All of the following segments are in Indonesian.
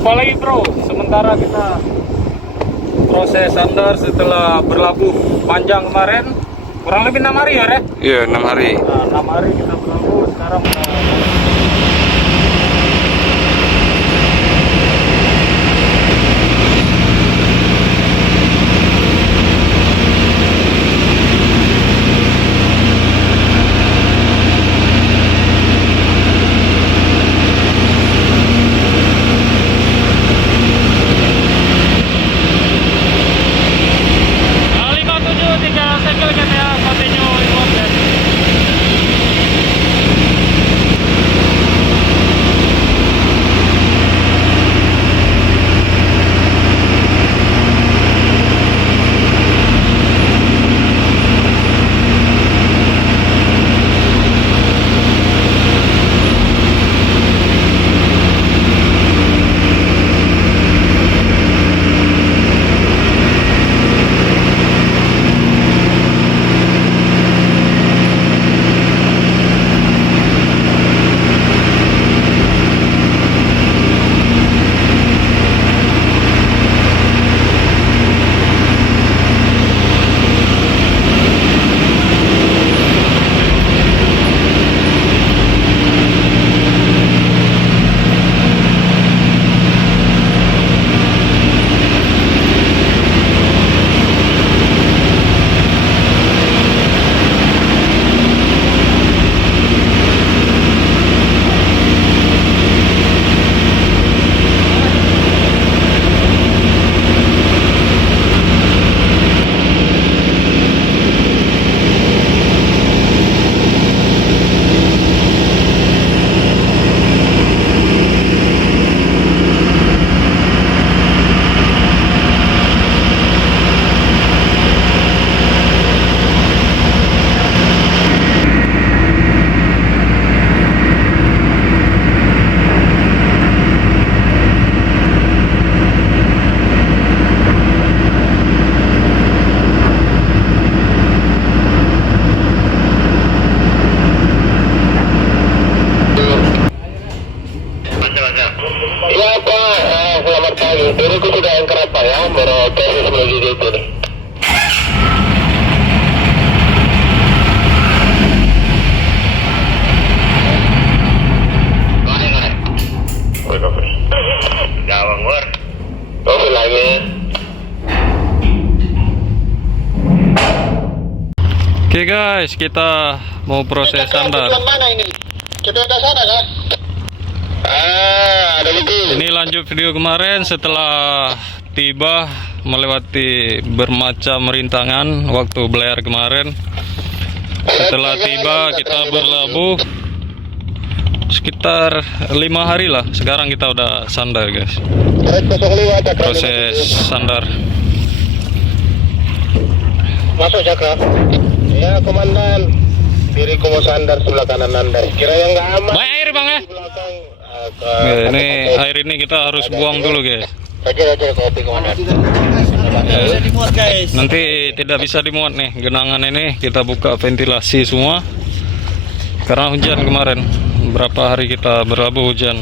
Jumpa lagi bro, sementara kita proses sandar setelah berlabuh panjang kemarin, kurang lebih 6 hari ya Re? Iya, 6 hari. Nah, 6 hari kita berlabuh, sekarang Oke guys, kita mau proses sandar. Mana ini? Kita udah sana kan? Ada betul. Ini lanjut video kemarin setelah tiba melewati bermacam rintangan waktu belayar kemarin. Setelah tiba kita berlabuh sekitar 5 hari lah. Sekarang kita udah sandar guys. Proses sandar. Masuk Cakra. Ya komandan, diriku mau sandar sebelah kanan Anda. Kira yang nggak aman. Banyak air bang ya? Di belakang. Ini air ini kita harus buang dulu guys. Aja kopi komandan. Nanti tidak bisa dimuat nih genangan ini. Kita buka ventilasi semua karena hujan kemarin. Berapa hari kita berlabuh hujan.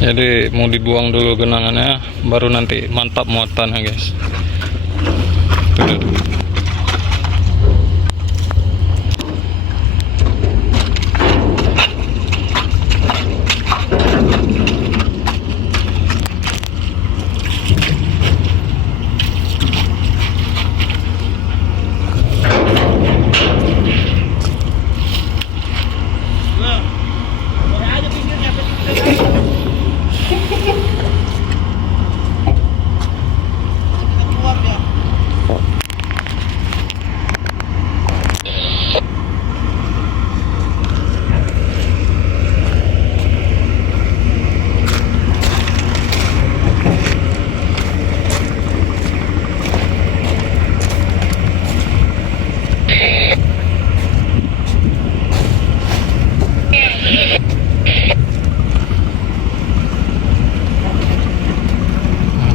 Jadi mau dibuang dulu genangannya, baru nanti mantap muatannya guys. Tuh.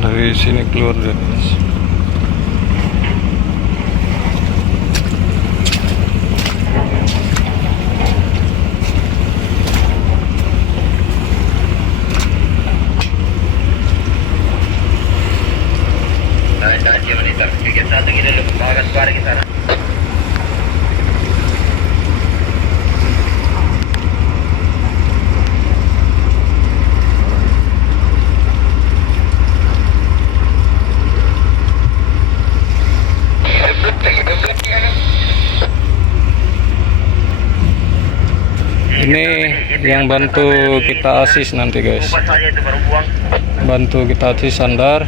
Dari sini keluar guys. yang bantu kita asis nanti guys. Bantu kita asis sandar.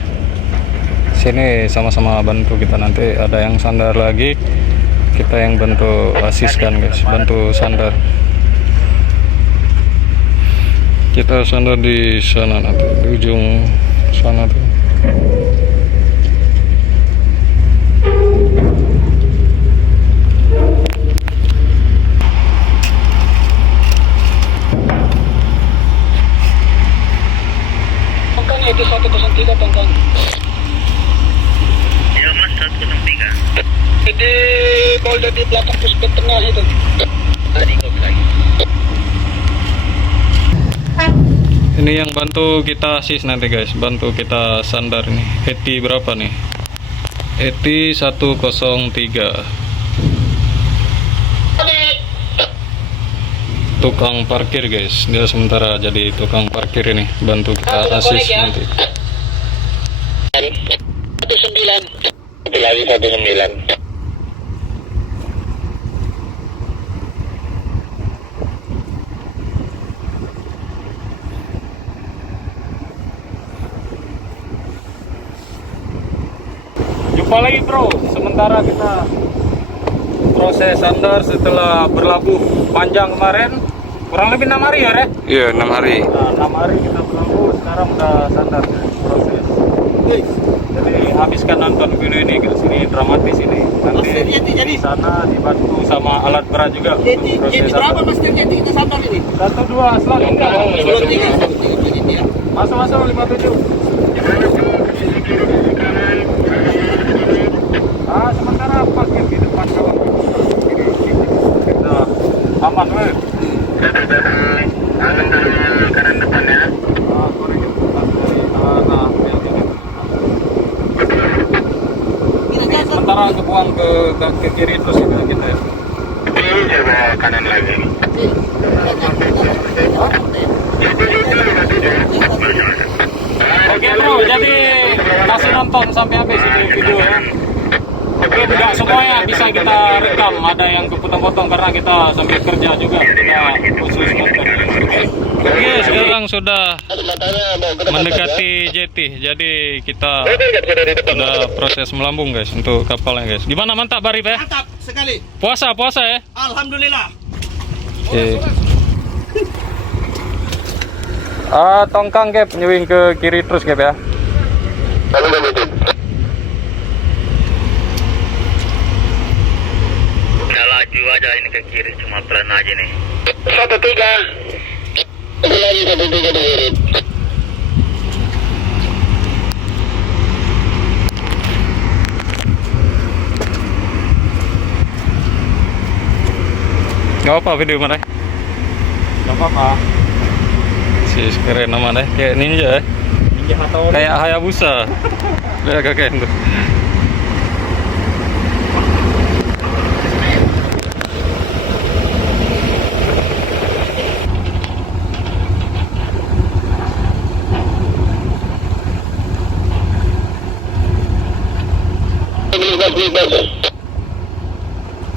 Sini sama-sama bantu kita, nanti ada yang sandar lagi, kita yang bantu asiskan guys, bantu sandar. Kita sandar di sana nanti, di ujung sana tuh. Tongkangnya itu 103 tongkang. Iya mas, 103. Jadi polder di belakang puspet tengah itu. Tadi kok lagi. Ini yang bantu kita asis nanti guys, bantu kita sandar nih. ETI berapa nih? ETI 103. Tukang parkir guys, dia sementara jadi tukang parkir ini, bantu kita asis nanti. 19. Lagi 19. Jumpa lagi bro, sementara kita proses sandar setelah berlabuh panjang kemarin, kurang lebih 6 hari ya Re? Iya, 6 hari. Nah, 6 hari kita berlabuh, sekarang udah sandar proses. Jadi habiskan nonton video ini guys, ini dramatis ini. Nanti di sana dibantu sama alat berat juga. Jadi berapa mas jadi kita sandar ini? 1, 2, slot 3. Slot 3. Masuk 57. Sementara parkir di depan kawan. Kita aman weh. Angin dari kanan depan ya. Sorry, nah, sementara kebuang ke kiri terus kita ya. Ini coba kanan lagi. Oke bro, jadi kasih nonton sampai habis ini video ya. Oke, tidak semuanya bisa kita rekam, ada yang kepotong-potong karena kita sambil kerja juga, kita khusus nonton. Oke, sekarang sudah mendekati jeti, jadi kita sudah proses melambung guys untuk kapalnya guys. Gimana, mantap Barif ya? Mantap sekali. Puasa ya? Alhamdulillah. Oke. Tongkang Gap, nyewing ke kiri terus Gap ya. Udah laju aja ini ke kiri, cuma pelan aja nih. 13. Lagi 13 di kiri. Gak apa video mana? Gak apa-apa. Si keren nama deh, kayak ninja ya. Ninja Hattori. Kayak Hayabusa. Dia agak keren tuh.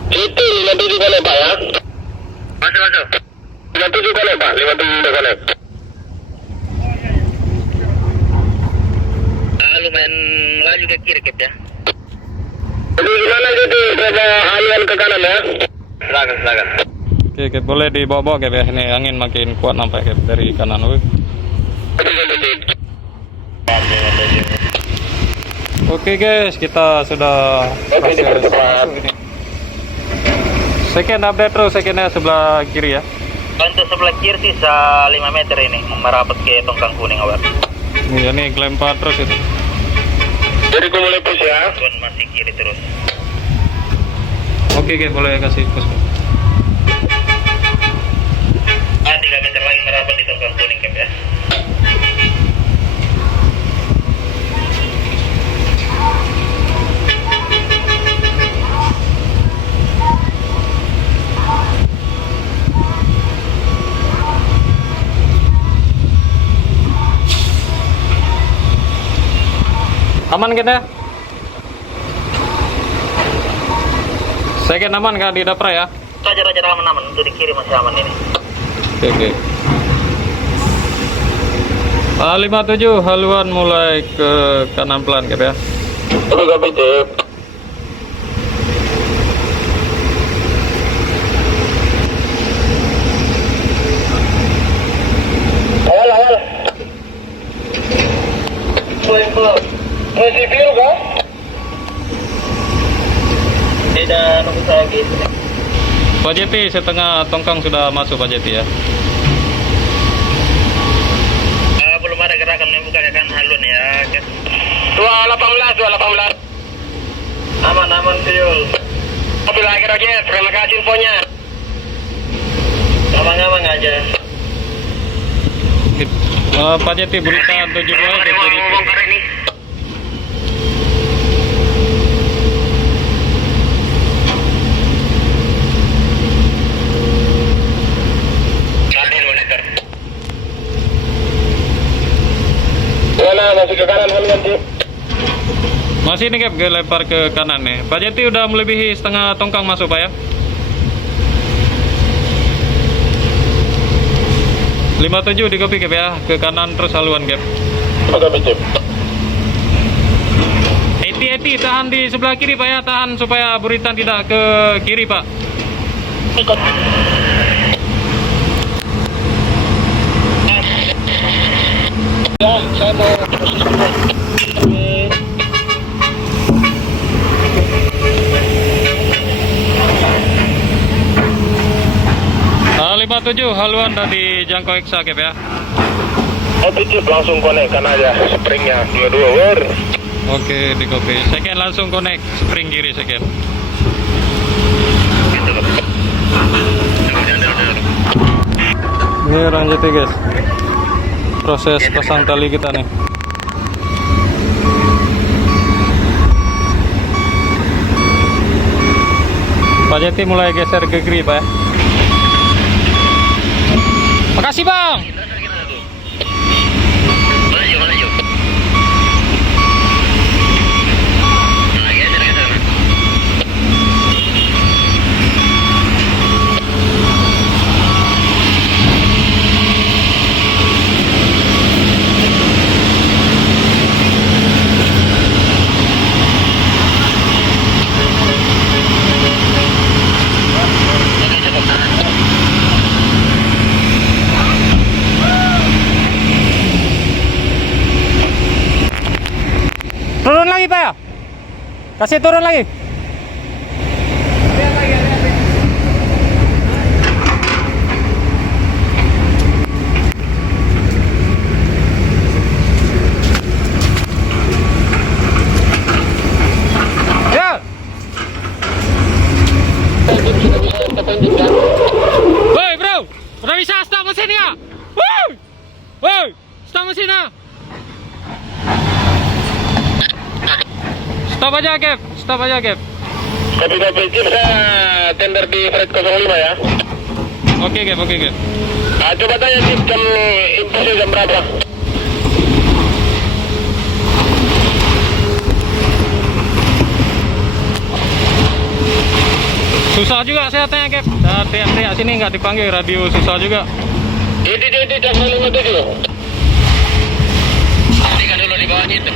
Itu 57 boleh Pak ya? Masuk. 57 boleh Pak, 57 boleh. Lumayan laju ke kiri Kip ya. Jadi gimana gitu, coba alian ke kanan ya? Silakan. Oke, Gap, boleh dibawa-bawa Gap ya. Ini angin makin kuat nampak Gap dari kanan. Oke guys, kita sudah proses ini. Second update terus, secondnya sebelah kiri ya. Untuk sebelah kiri sisa 5 meter ini merapat ke tongkang kuning awal. Ini kelempar terus itu. Jadi gue mulai push ya. Masih kiri terus. Oke Gap, boleh kasih push. 3 meter lagi merapat di tongkang kuning Kip ya. Aman kita? Second aman kah di Dapra ya? Raja aman untuk di kiri masih aman ini. Oke, oke. 57 haluan mulai ke kanan pelan Cap ya. Oke, copy, Tip. Awal. Masih biru kah? Tidak nunggu saya gitu. Pak Jeti, setengah tongkang sudah masuk Pak Jeti ya. Belum ada gerakan membuka kan halun ya. 218. Aman Siul. Mobil akhir aja, terima kasih infonya. Aman aja. Pak Jeti, berita 72 ke kiri. Bongkar ini. Masih ke kanan haluan, Tip. Masih ini Cap, lempar ke kanan nih. Pak Jeti udah melebihi setengah tongkang masuk Pak ya. 57 di kopi Cap ya, ke kanan terus haluan Cap. Oke, Tip. 80 tahan di sebelah kiri Pak ya, tahan supaya buritan tidak ke kiri Pak. Ya, saya mau proses dulu. Ah, 57 haluan dari jangkau Eksa Cap ya. Oke, Tip, langsung konekkan aja springnya. Dua-dua, wer. Oke, di kopi. Second langsung connect spring kiri second. Ini orang JT guys. Proses pasang tali kita nih. Pak Jeti mulai geser ke kiri Pak ya. Makasih Bang. Maju. Turun lagi Pak ya. Kasih turun lagi. Ya. Woi bro, udah bisa start mesinnya. Woi, start mesinnya. Stop aja Cap, stop aja Cap. Tapi Tip, saya tender di Fred 05 ya. Oke Cap, oke Cap. Nah, coba tanya Tip, jam infusnya jam berapa? Susah juga saya tanya Cap. Teriak-teriak sini nggak dipanggil radio, susah juga. Ini jam 57. Kan dulu di bawahnya itu.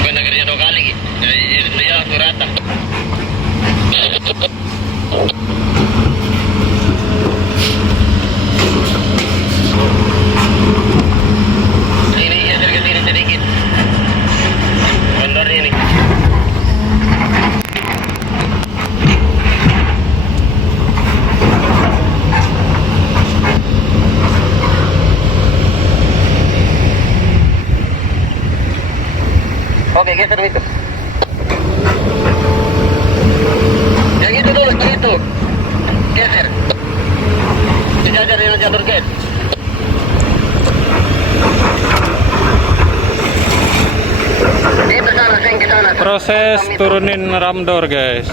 Bukan negerinya 2 kali gitu. Jadi dia langsung rata. Ini geser ke sini sedikit. Kondor ini. Oke, geser itu. Yang itu dulu, yang itu. Geser. Sejajar dengan jalur gas. Itu sana, sing ke sana. Proses turunin ramdor guys.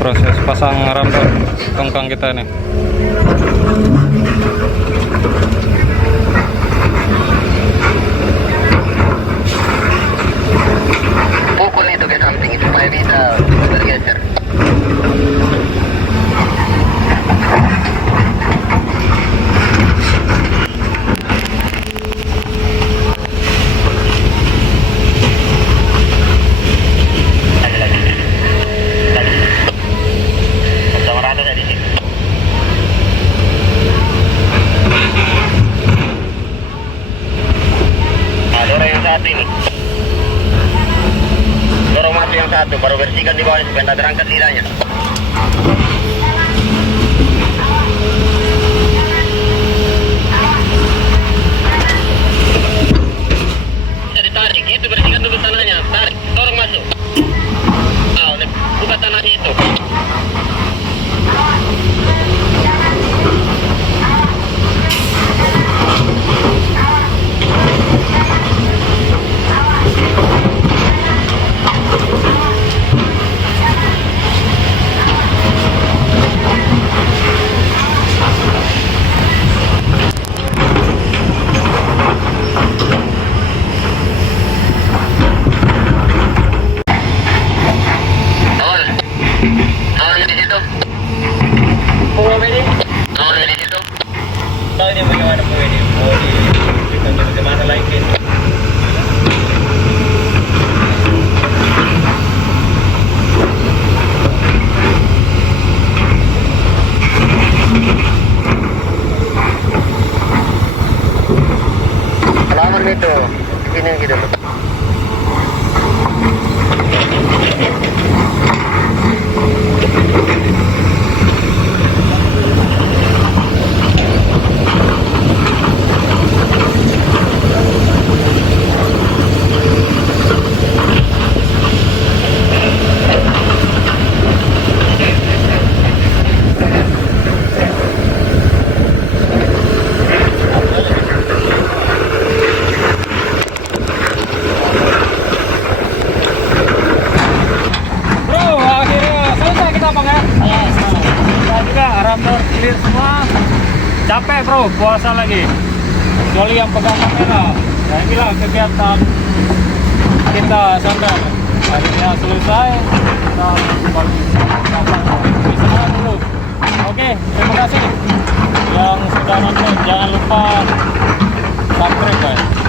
Proses pasang ramdor tongkang kita nih. Pukul itu ke samping supaya bisa bergeser. Sama rata saya di sini. Nah, dorong yang satu ini. Dorong masuk yang satu, baru bersihkan di bawah supaya tidak terangkat lidahnya. Bisa ditarik, itu bersihkan dulu tanahnya. Tarik, dorong masuk. Ah, buka tanahnya itu. Awalnya di situ. Awalnya di situ. Tahu ini bagaimana Bu ini? Mau di kemana lagi? Halaman itu, sini gitu. Bro, akhirnya selesai kita bang ya. Kita juga rambut clear semua. Capek bro, puasa lagi. Kecuali yang pegang kamera. Ya inilah kegiatan kita sandal. Akhirnya selesai. Kita balik semua dulu. Oke, terima kasih yang sudah nonton. Jangan lupa subscribe guys.